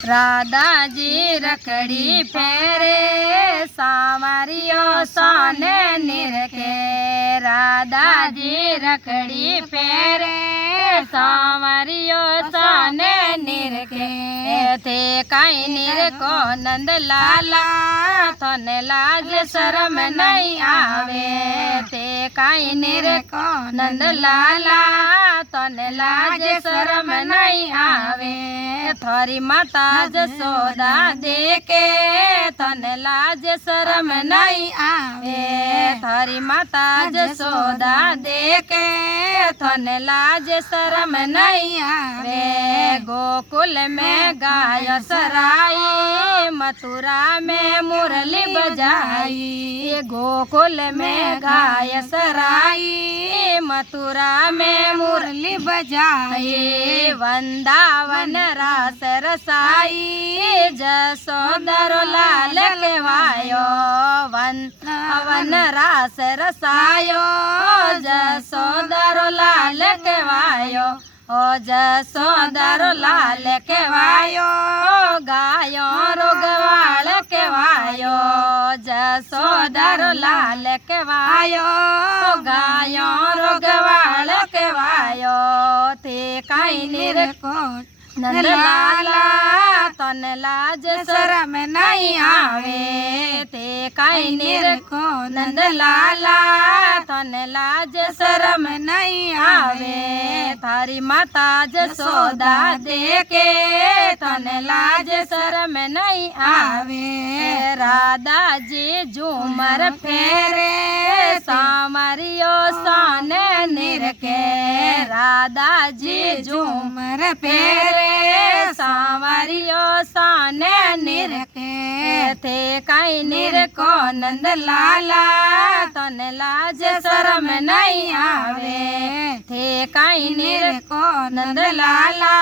राधा जी रखड़ी फेरे सांवरियो सोने निरखे। राधा जी रखड़ी फेरे सांवरियो सोने निरखे। थे कई निरको नंद लाला थने लाज शर्म नहीं आवे। थे कई निरको नंद लाला थने लाज शर्म नहीं आवे। थारी माता जसोदा देके थने लाज शर्म नहीं आवे। थारी माता जसोदा देके थने लाज शर्म नहीं आवे। गोकुल में गाय सराई मथुरा में मुरली बजाई। गोकुल में गाय सराई मथुरा में मुरली बजाई। वृंदावन रास रसाई जसोदर लाल केवायो। वृंदावन रास रसायो जसोदर लाल केवायो। ओ जसोदर लाल केवायो गायो रोगवाल केवायो। जसोदर लाल केवायो गायो रोगवाल केवायो। थे कई निरको नंद लाला तन लाज शर्म नहीं आवे। थे कई निरको नंद लाला तन लाज शर्म नहीं आवे। थारी माता जसोदा देके तन लाज शर्म नहीं आवे। राधा जी झूमर फेरे सांवरियो सोने निरखे। राधा जी झूमर फेरे सांवरियो सोने निरखे। थे कई निरको नंद लाला तन लाज शर्म नहीं आवे। थे कई निरको नंद लाला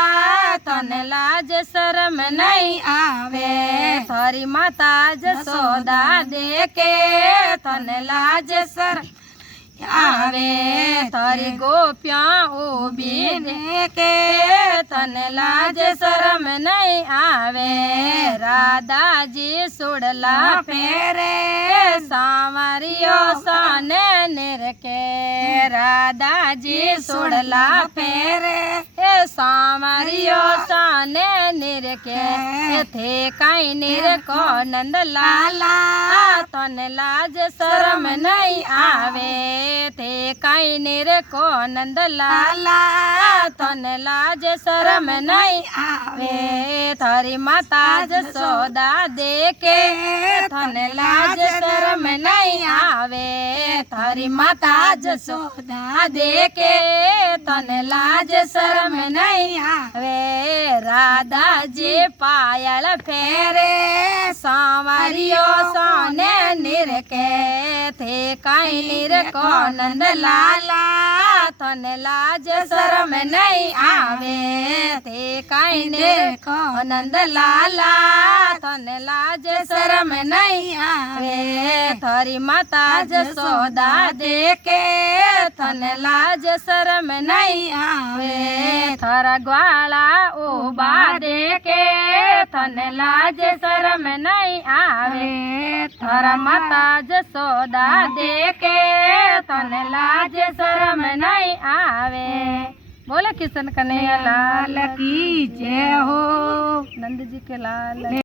तन लाज शर्म नहीं आवे। थारी माता जसोदा देके तन लाज शर्म आवे। थारी गोपियाँ उभी देके तन लाज शर्म नहीं आवे। राधा जी सुड़ला फेरे सांवरियो सोने निरखे। राधा जी सुड़ला फेरे सांवरियो सोने निरखे। थे कई निरको नंद लाला तन लाज शर्म नहीं आवे। थे कई निरको नंद लाला तन लाज शर्म नहीं आवे। थारी माता जसोदा देके थन लाज शर्म नहीं आवे। थारी माता जसोदा देके थन लाज शर्म नहीं आवे। राधा जी पायल फेरे सांवरियो सोने निरखे। थे कई निरको नंद लाला थन लाज शर्म नहीं आवे। थे कई निरको नंद लाला थन लाज शर्म नहीं आवे। थारी माता जसोदा देके थन लाज शर्म नहीं आवे। थारा ग्वाला उबा देके थन लाज शर्म नहीं आवे। थारा माता जसोदा देके थन लाज शर्म नहीं आवे। बोले किशन कन्हैया लाल की जय हो। नंद जी के लाल।